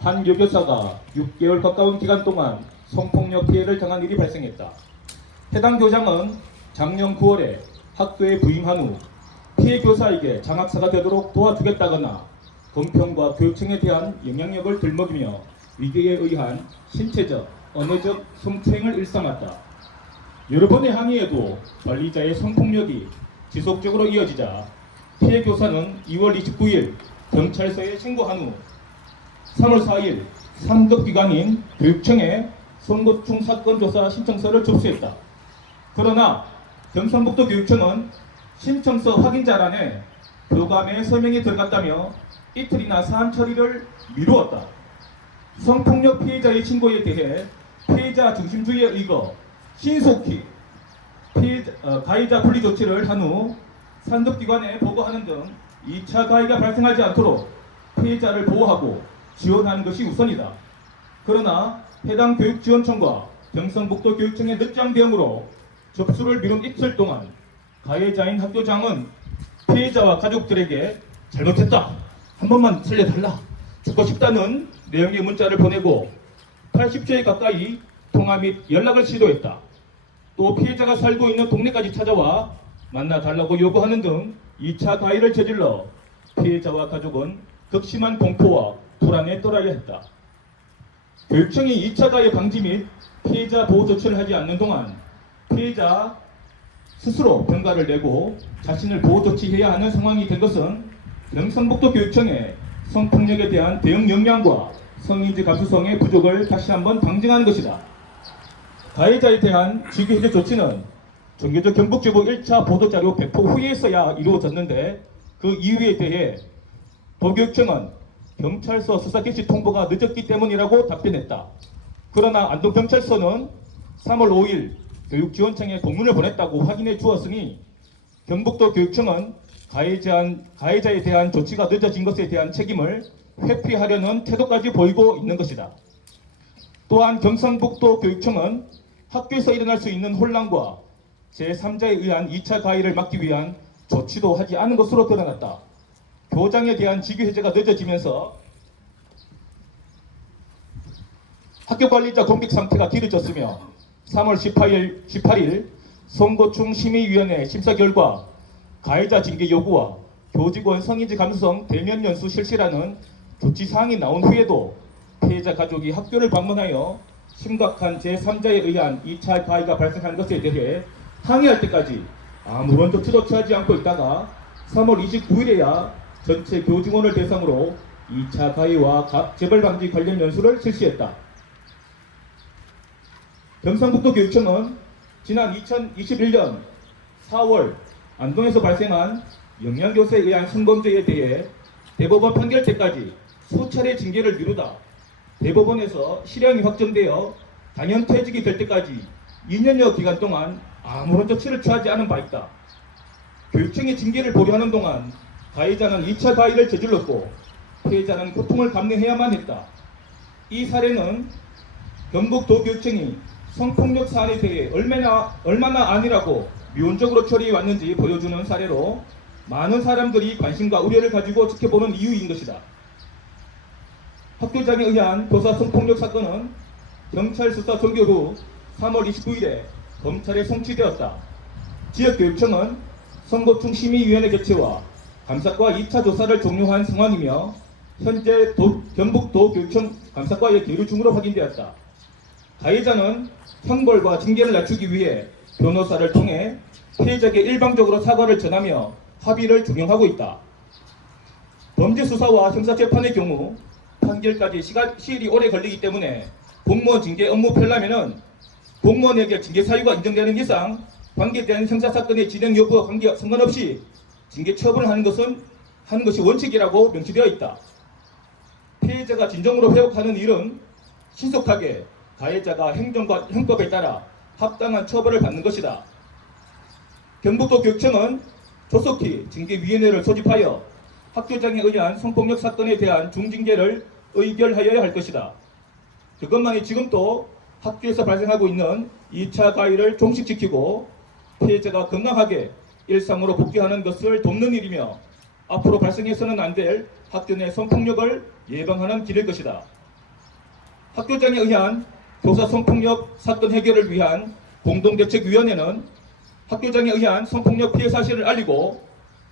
한 여교사가 6개월 가까운 기간 동안 성폭력 피해를 당한 일이 발생했다. 해당 교장은 작년 9월에 학교에 부임한 후 피해 교사에게 장학사가 되도록 도와주겠다거나 공평과 교육청에 대한 영향력을 들먹이며 위기에 의한 신체적, 언어적 성추행을 일삼았다. 여러 번의 항의에도 관리자의 성폭력이 지속적으로 이어지자 피해 교사는 2월 29일 경찰서에 신고한 후 3월 4일 상급기관인 교육청에 성고충 사건 조사 신청서를 접수했다. 그러나 경상북도 교육청은 신청서 확인자란에 교감의 서명이 들어갔다며 이틀이나 사안 처리를 미루었다. 성폭력 피해자의 신고에 대해 피해자 중심주의에 의거 신속히 가해자 분리 조치를 한 후 상급기관에 보고하는 등 2차 가해가 발생하지 않도록 피해자를 보호하고 지원하는 것이 우선이다. 그러나 해당 교육지원청과 경상북도 교육청의 늦장 대응으로 접수를 미룬 이틀 동안 가해자인 학교장은 피해자와 가족들에게 잘못했다, 한 번만 살려달라, 죽고 싶다는 내용의 문자를 보내고 80초에 가까이 통화 및 연락을 시도했다. 또 피해자가 살고 있는 동네까지 찾아와 만나달라고 요구하는 등 2차 가해를 저질러 피해자와 가족은 극심한 공포와 불안에 떨어야 했다. 교육청이 2차 가해 방지 및 피해자 보호 조치를 하지 않는 동안 피해자 스스로 병가를 내고 자신을 보호 조치해야 하는 상황이 된 것은 경상북도 교육청의 성폭력에 대한 대응 역량과 성인지 감수성의 부족을 다시 한번 방증하는 것이다. 가해자에 대한 직위해제 조치는 정교조 경북지부 1차 보도자료 배포 후에서야 이루어졌는데 그 이유에 대해 도교육청은 경찰서 수사 개시 통보가 늦었기 때문이라고 답변했다. 그러나 안동경찰서는 3월 5일 교육지원청에 공문을 보냈다고 확인해 주었으니 경북도 교육청은 가해자에 대한 조치가 늦어진 것에 대한 책임을 회피하려는 태도까지 보이고 있는 것이다. 또한 경상북도 교육청은 학교에서 일어날 수 있는 혼란과 제3자에 의한 2차 가해를 막기 위한 조치도 하지 않은 것으로 드러났다. 교장에 대한 직위해제가 늦어지면서 학교관리자 공백 상태가 길어졌으며 3월 18일 성고충 심의위원회 심사 결과 가해자 징계 요구와 교직원 성인지 감수성 대면 연수 실시라는 조치사항이 나온 후에도 피해자 가족이 학교를 방문하여 심각한 제3자에 의한 2차 가해가 발생한 것에 대해 항의할 때까지 아무런 조치도 취하지 않고 있다가 3월 29일에야 전체 교직원을 대상으로 2차 가해와 재발 방지 관련 연수를 실시했다. 경상북도 교육청은 지난 2021년 4월 안동에서 발생한 영양교사에 의한 성범죄에 대해 대법원 판결 때까지 수차례 징계를 미루다 대법원에서 실형이 확정되어 단연퇴직이 될 때까지 2년여 기간 동안 아무런 조치를 취하지 않은 바 있다. 교육청이 징계를 보류하는 동안 가해자는 2차 가해를 저질렀고 피해자는 고통을 감내해야만 했다. 이 사례는 경북도교육청이 성폭력 사안에 대해 얼마나 안일하고 미온적으로 처리해 왔는지 보여주는 사례로 많은 사람들이 관심과 우려를 가지고 지켜보는 이유인 것이다. 학교장에 의한 교사 성폭력 사건은 경찰 수사 종료 후 3월 29일에 검찰에 송치되었다. 지역교육청은 성고충 심의위원회 개최와 감사과 2차 조사를 종료한 상황이며 현재 경북도 교육청 감사과의 계류 중으로 확인되었다. 가해자는 형벌과 징계를 낮추기 위해 변호사를 통해 피해자에게 일방적으로 사과를 전하며 합의를 종용하고 있다. 범죄 수사와 형사재판의 경우 판결까지 시일이 오래 걸리기 때문에 공무원 징계 업무 편람에는 공무원에게 징계 사유가 인정되는 이상 관계된 형사사건의 진행 여부와 상관없이 징계 처분을 하는 것이 원칙이라고 명시되어 있다. 피해자가 진정으로 회복하는 일은 신속하게 가해자가 행정과 형법에 따라 합당한 처벌을 받는 것이다. 경북도 교육청은 조속히 징계위원회를 소집하여 학교장에 의한 성폭력 사건에 대한 중징계를 의결하여야 할 것이다. 그것만이 지금 또 학교에서 발생하고 있는 2차 가해를 종식시키고 피해자가 건강하게 일상으로 복귀하는 것을 돕는 일이며 앞으로 발생해서는 안 될 학교 내 성폭력을 예방하는 길일 것이다. 학교장에 의한 교사 성폭력 사건 해결을 위한 공동대책위원회는 학교장에 의한 성폭력 피해 사실을 알리고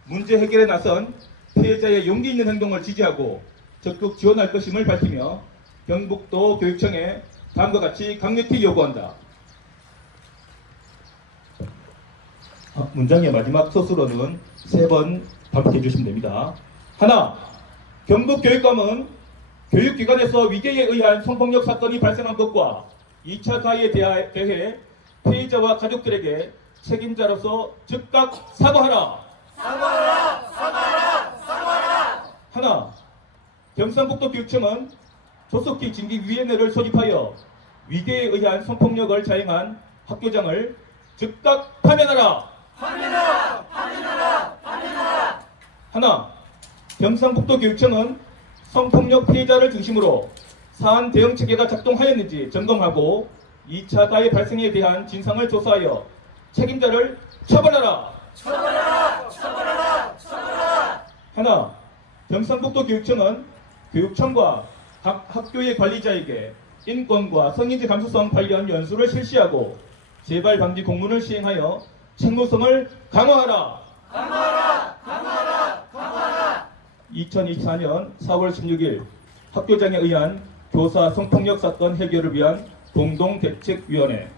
문제 해결에 나선 피해자의 용기 있는 행동을 지지하고 적극 지원할 것임을 밝히며 경북도 교육청에 다음과 같이 강력히 요구한다. 문장의 마지막 서술어는 3번 반복해 주시면 됩니다. 하나, 경북교육감은 교육기관에서 위계에 의한 성폭력 사건이 발생한 것과 2차 가해에 대해 피해자와 가족들에게 책임자로서 즉각 사과하라. 하나, 경상북도교육청은 조속히 징계위원회를 소집하여 위계에 의한 성폭력을 자행한 학교장을 즉각 파면하라. 하나, 경상북도교육청은 성폭력 피해자를 중심으로 사안 대응 체계가 작동하였는지 점검하고 2차 가해 발생에 대한 진상을 조사하여 책임자를 처벌하라. 하나, 경상북도교육청은 교육청과 각 학교의 관리자에게 인권과 성인지 감수성 관련 연수를 실시하고 재발 방지 공문을 시행하여 책무성을 강화하라. 2024년 4월 16일 학교장에 의한 교사 성폭력 사건 해결을 위한 공동대책위원회